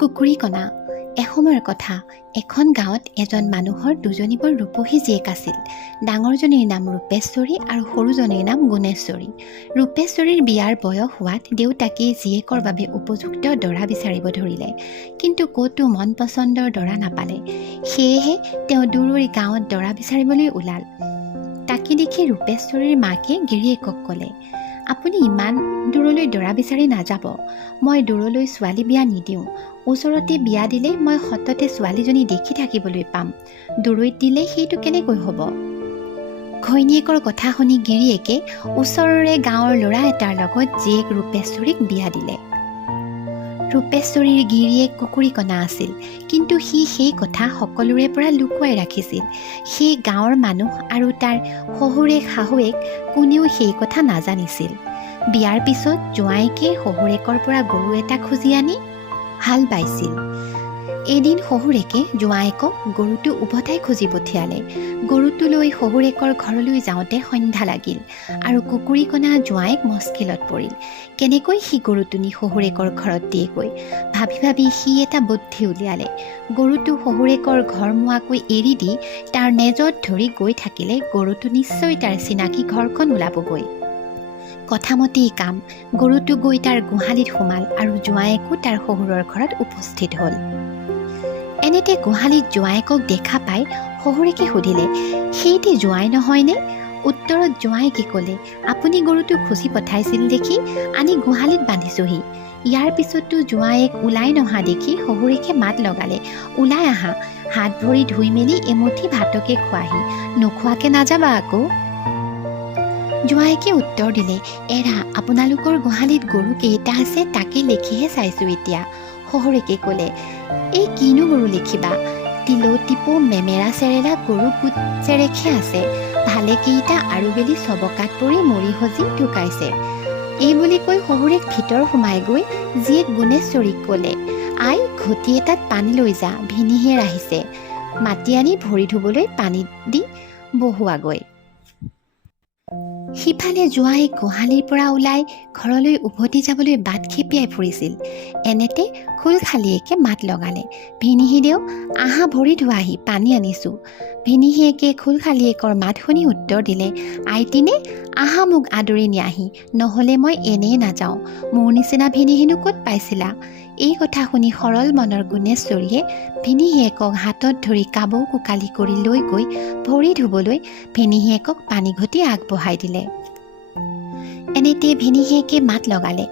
কুকুৰীকণা। এসময়ৰ কথা, এখন গাঁৱত এজন মানুহৰ দুজনীবোৰ ৰূপহী জীয়েক আছিল। ডাঙৰজনীৰ নাম ৰূপেশ্বৰী আৰু সৰুজনীৰ নাম গুণেশ্বৰী। ৰূপেশ্বৰীৰ বিয়াৰ বয়স হোৱাত দেউতাকে জীয়েকৰ বাবে উপযুক্ত দৰা বিচাৰিব ধৰিলে, কিন্তু ক'তো মন পচন্দৰ দৰা নাপালে। সেয়েহে তেওঁ দূৰৈৰ গাঁৱত দৰা বিচাৰিবলৈ ওলাল। তাকে দেখি ৰূপেশ্বৰীৰ মাকে গিৰিয়েকক ক'লে, আপুনি ইমান দূৰলৈ দৰা বিচাৰি নাযাব। মই দূৰলৈ ছোৱালী বিয়া নিদিওঁ। ওচৰতে বিয়া দিলে মই সততে ছোৱালীজনী দেখি থাকিবলৈ পাম। দূৰৈত দিলে সেইটো কেনেকৈ হ'ব? ঘৈণীয়েকৰ কথা শুনি গিৰিয়েকে ওচৰৰে গাঁৱৰ ল'ৰা এটাৰ লগত জীয়েক ৰূপেশ্বৰীক বিয়া দিলে। ৰূপেশ্বৰীৰ গিৰিয়েক কুকুৰীকণা আছিল, কিন্তু সি সেই কথা সকলোৰে পৰা লুকুৱাই ৰাখিছিল। সেই গাঁৱৰ মানুহ আৰু তাৰ শহুৰেক শাহুৱেক কোনেও সেই কথা নাজানিছিল। বিয়াৰ পিছত জোঁৱায়েকে শহুৰেকৰ পৰা গৰু এটা খুজি আনি হাল বাইছিল। এদিন শহুৰেকে জোঁৱায়েকক গৰুটো উভতাই খুজি পঠিয়ালে। গৰুটো লৈ শহুৰেকৰ ঘৰলৈ যাওঁতে সন্ধ্যা লাগিল আৰু কুকুৰীকণা জোঁৱায়েক মস্কিলত পৰিল। কেনেকৈ সি গৰুটো নি শহুৰেকৰ ঘৰত দিয়েগৈ ভাবি ভাবি সি এটা বুদ্ধি উলিয়ালে। গৰুটো শহুৰেকৰ ঘৰ মোৱাকৈ এৰি দি তাৰ নেজত ধৰি গৈ থাকিলে গৰুটো নিশ্চয় তাৰ চিনাকি ঘৰখন ওলাবগৈ। কথামতেই কাম, গৰুটো গৈ তাৰ গোহালিত সোমাল আৰু জোঁৱায়েকো তাৰ শহুৰৰ ঘৰত উপস্থিত হ'ল। এনেতে গোহালিত জোঁৱায়েকক দেখা পাই শহুৰেকে সুধিলে, সেইটি জোঁৱাই নহয়নে? উত্তৰত জোঁৱায়েকে ক'লে, আপুনি গৰুটো খুচি পঠাইছিল দেখি আনি গোহালিত বান্ধিছোহি। ইয়াৰ পিছতো জোঁৱায়েক ওলাই নহা দেখি শহুৰেকে মাত লগালে, ওলাই আহা, হাত ভৰি ধুই মেলি এমুঠি ভাতকে খোৱাহি, নোখোৱাকে নাযাবা আকৌ। জোঁৱায়েকে উত্তৰ দিলে, এৰা, আপোনালোকৰ গোহালিত গৰু কেইটা আছে তাকে লেখিহে চাইছোঁ এতিয়া। শহুৰেকে ক'লে, এই কিনো গৰু লিখিবা, তিলৌ টিপৌ মেমেৰা চেৰেলা গৰু গোট চেৰেখে আছে, ভালেকেইটা আৰু বেলি চবকাত পৰি মৰি সজি ঢুকাইছে। এই বুলি কৈ শহুৰেক ভিতৰ সোমাই গৈ জীয়েক গুণেশ্বৰীক ক'লে, আই, ঘটি এটাত পানী লৈ যা, ভিনীহিয়েৰ আহিছে, মাতি আনি ভৰি ধুবলৈ পানী দি বহুৱাগৈ। সিফালে জোঁৱায়েক গোহালিৰ পৰা ওলাই ঘৰলৈ উভতি যাবলৈ বাট খেপিয়াই ফুৰিছিল। এনেতে খুলখালীয়েকে মাত লগালে, ভিনীহিদেউ, আহা ভৰি ধোৱাহি, পানী আনিছোঁ। ভিনীহিয়েকে খুলখালীয়েকৰ মাত শুনি উত্তৰ দিলে, আইটিনে, আহা মোক আদৰি নিয়াহি, নহ'লে মই এনেই নাযাওঁ। মোৰ নিচিনা ভিনীহিনো ক'ত পাইছিলা? এই কথা শুনি সৰল মনৰ গুণেশ্বৰীয়ে ভিনীহিয়েকক হাতত ধৰি কাবৌ কোকালি কৰি লৈ গৈ ভৰি ধুবলৈ ভিনীহিয়েকক পানী ঘটি আগবঢ়াই দিলে। এনেতে ভিনীহিয়েকে মাত লগালে,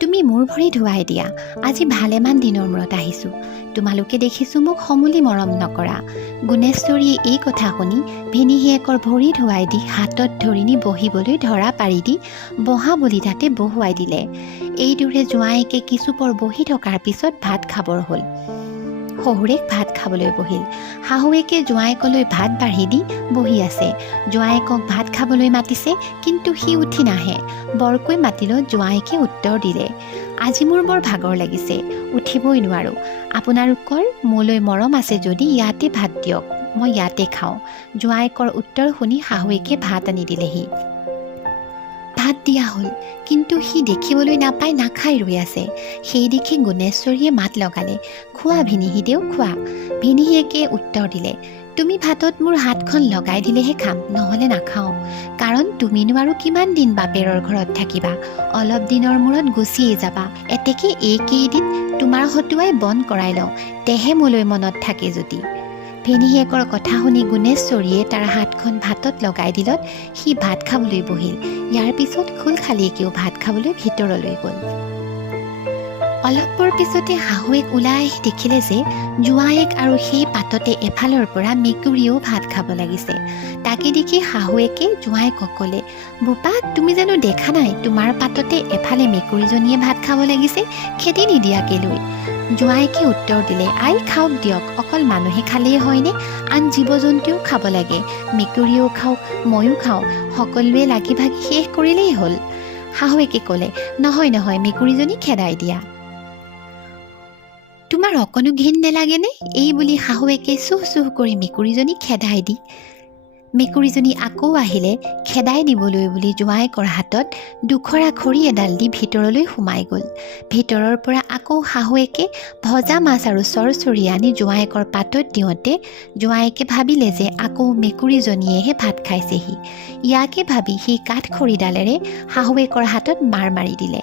তুমি মোৰ ভৰি ধুৱাই দিয়া, আজি ভালেমান দিনৰ মূৰত আহিছোঁ। তোমালোকে দেখিছোঁ মোক সমূলি মৰম নকৰা। গুণেশ্বৰীয়ে এই কথা শুনি ভিনীহিয়েকৰ ভৰি ধুৱাই দি হাতত ধৰি নি বহিবলৈ ধৰা পাৰি দি বহা বুলি তাতে বহুৱাই দিলে। এইদৰে জোঁৱায়েকে কিছুপৰ বহি থকাৰ পিছত ভাত খাবৰ হ'ল। শহুৰেক ভাত খাবলৈ বহিল। শাহুৱেকে জোঁৱায়েকলৈ ভাত বাঢ়ি দি বহি আছে। জোঁৱায়েকক ভাত খাবলৈ মাতিছে, কিন্তু সি উঠি নাহে। বৰকৈ মাতিলত জোঁৱায়েকে উত্তৰ দিলে, আজি মোৰ বৰ ভাগৰ লাগিছে, উঠিবই নোৱাৰোঁ। আপোনালোকৰ মোলৈ মৰম আছে যদি ইয়াতে ভাত দিয়ক, মই ইয়াতে খাওঁ। জোঁৱায়েকৰ উত্তৰ শুনি শাহুৱেকে ভাত আনি দিলেহি। ভাত দিয়া হ'ল, কিন্তু সি দেখিবলৈ নাপাই নাখাই ৰৈ আছে। সেই দেখি গুণেশ্বৰীয়ে মাত লগালে, খোৱা ভিনীহিদেউ, খোৱা। ভিনীহিয়েকে উত্তৰ দিলে, তুমি ভাতত মোৰ হাতখন লগাই দিলেহে খাম, নহ'লে নাখাওঁ। কাৰণ তুমিনো আৰু কিমান দিন বাপেৰৰ ঘৰত থাকিবা, অলপ দিনৰ মূৰত গুচিয়ে যাবা। এতেকে এইকেইদিন তোমাৰ হতুৱাই বন্ধ কৰাই লওঁ, তেহে মোলৈ মনত থাকে যদি। ভিনীহিয়েকৰ কথা শুনি গুণেশ্বৰীয়ে তাৰ হাতখন ভাতত লগাই দিলত সি ভাত খাবলৈ বহিল। ইয়াৰ পিছত খুলখালীয়েকেও ভাত খাবলৈ ভিতৰলৈ গ'ল। অলপৰ পিছতে শাহুৱেক ওলাই আহি দেখিলে যে জোঁৱায়েক আৰু সেই পাততে এফালৰ পৰা মেকুৰীয়েও ভাত খাব লাগিছে। তাকে দেখি শাহুৱেকে জোঁৱায়েকক ক'লে, বোপা, তুমি জানো দেখা নাই তোমাৰ পাততে এফালে মেকুৰীজনীয়ে ভাত খাব লাগিছে, খেদি নিদিয়াকে লৈ? জোঁৱায়েকে উত্তৰ দিলে, আই, খাওক দিয়ক, অকল মানুহে খালেই হয়নে, আন জীৱ জন্তুও খাব লাগে, মেকুৰীয়েও খাওক, ময়ো খাওঁ, সকলোৱে লাগি ভাগি শেষ কৰিলেই হ'ল। শাহুৱেকে ক'লে, নহয় নহয়, মেকুৰীজনী খেদাই দিয়া। তোমাৰ অকণো ঘিণ নেলাগেনে? এই বুলি শাহুৱেকে চুহ চুহ কৰি মেকুৰীজনী খেদাই দি মেকুৰীজনী আকৌ আহিলে খেদাই দিবলৈ বুলি জোঁৱায়েকৰ হাতত দুখৰা খৰি এডাল দি ভিতৰলৈ সোমাই গ'ল। ভিতৰৰ পৰা আকৌ শাহুৱেকে ভজা মাছ আৰু চৰচৰি আনি জোঁৱায়েকৰ পাতত দিওঁতে জোঁৱায়েকে ভাবিলে যে আকৌ মেকুৰীজনীয়েহে ভাত খাইছেহি। ইয়াকে ভাবি সি কাঠ খৰিডালেৰে শাহুৱেকৰ হাতত মাৰ মাৰি দিলে।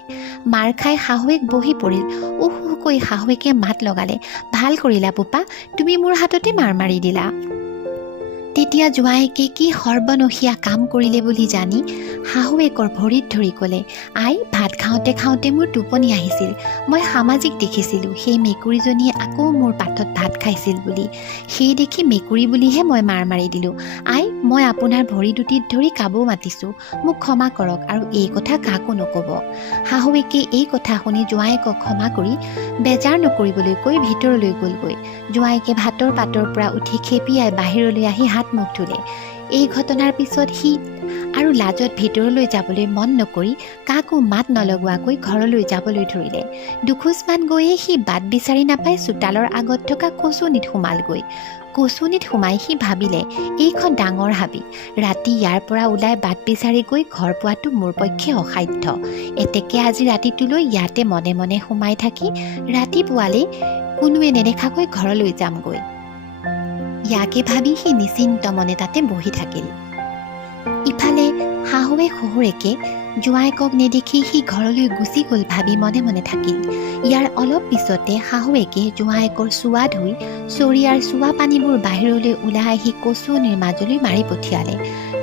মাৰ খাই শাহুৱেক বহি পৰিল। উহকৈ শাহুৱেকে মাত লগালে, ভাল কৰিলা বোপা, তুমি মোৰ হাততে মাৰ মাৰি দিলা। তেতিয়া জোঁৱায়েকে কি সৰ্বনশীয়া কাম কৰিলে বুলি জানি শাহুৱেকৰ ভৰিত ধৰি ক'লে, আই, ভাত খাওঁতে খাওঁতে মোৰ টোপনি আহিছিল। মই সামাজিক দেখিছিলোঁ সেই মেকুৰীজনীয়ে আকৌ মোৰ পাতত ভাত খাইছিল বুলি। সেই দেখি মেকুৰী বুলিহে মই মাৰ মাৰি দিলোঁ। আই, মই আপোনাৰ ভৰি দুটিত ধৰি কাবৌ মাতিছোঁ, মোক ক্ষমা কৰক আৰু এই কথা কাকো নক'ব। শাহুৱেকে এই কথা শুনি জোঁৱায়েকক ক্ষমা কৰি বেজাৰ নকৰিবলৈ কৈ ভিতৰলৈ গ'লগৈ। জোঁৱায়েকে ভাতৰ পাতৰ পৰা উঠি খেপিয়াই বাহিৰলৈ আহি হাত মুখ ধুলে। এই ঘটনাৰ পিছত সি আৰু লাজত ভিতৰলৈ যাবলৈ মন নকৰি কাকো মাত নলগোৱাকৈ ঘৰলৈ যাবলৈ ধৰিলে। দুখোজমান গৈয়ে সি বাট বিচাৰি নাপাই চোতালৰ আগত থকা কচুনিত সোমালগৈ। কচুনিত সোমাই সি ভাবিলে, এইখন ডাঙৰ হাবি, ৰাতি ইয়াৰ পৰা ওলাই বাট বিচাৰি গৈ ঘৰ পোৱাটো মোৰ পক্ষে অসাধ্য। এতেকে আজি ৰাতিটোলৈ ইয়াতে মনে মনে সোমাই থাকি ৰাতিপুৱালৈ কোনোৱে নেদেখাকৈ ঘৰলৈ যামগৈ। ইয়াকে ভাবি সি নিশ্চিন্ত মনে তাতে বহি থাকিল। ইফালে শাহুৱে শহুৰেকে জোঁৱায়েকক নেদেখি সি ঘৰলৈ গুচি গ'ল ভাবি মনে মনে থাকিল। ইয়াৰ অলপ পিছতে শাহুৱেকে জোঁৱায়েকৰ চুৱা ধুই চৰিয়াৰ চুৱা পানীবোৰ বাহিৰলৈ ওলাই আহি কচুৱনিৰ মাজলৈ মাৰি পঠিয়ালে।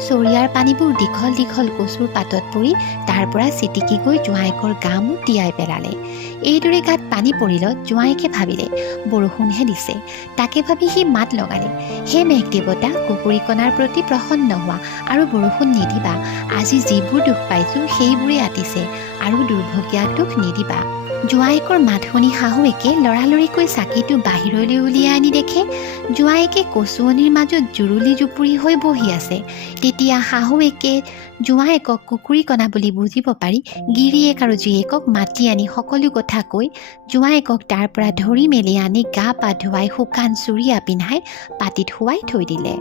চৰিয়াৰ পানীবোৰ দীঘল দীঘল কচুৰ পাতত পৰি তাৰ পৰা ছিটিকি গৈ জোঁৱায়েকৰ গা মূৰ তিয়াই পেলালে। এইদৰে গাত পানী পৰিলত জোঁৱায়েকে ভাবিলে, বৰষুণহে দিছে। তাকে ভাবি সি মাত লগালে, হে মেঘ দেৱতা, কুকুৰীকণাৰ প্ৰতি প্ৰসন্ন হোৱা আৰু বৰষুণ নিদিবা। আজি যিবোৰ দুখ পাইছোঁ সেইবোৰেই আতিছে আৰু দুৰ্ভগীয়া দুখ নিদিবা। জোঁৱায়েকৰ মাত শুনি শাহুৱেকে লৰালৰিকৈ চাকিটো বাহিৰলৈ উলিয়াই আনি দেখে জোঁৱায়েকে কচুৱনিৰ মাজত জুৰুলি জুপুৰি হৈ বহি আছে। তেতিয়া শাহুৱেকে জোঁৱায়েকক কুকুৰীকণা বুলি বুজিব পাৰি গিৰিয়েক আৰু জীয়েকক মাতি আনি সকলো কথা কৈ জোঁৱায়েকক তাৰ পৰা ধৰি মেলি আনি গা পা ধুৱাই শুকান চুৰিয়া পিন্ধাই পাটিত শুৱাই থৈ দিলে।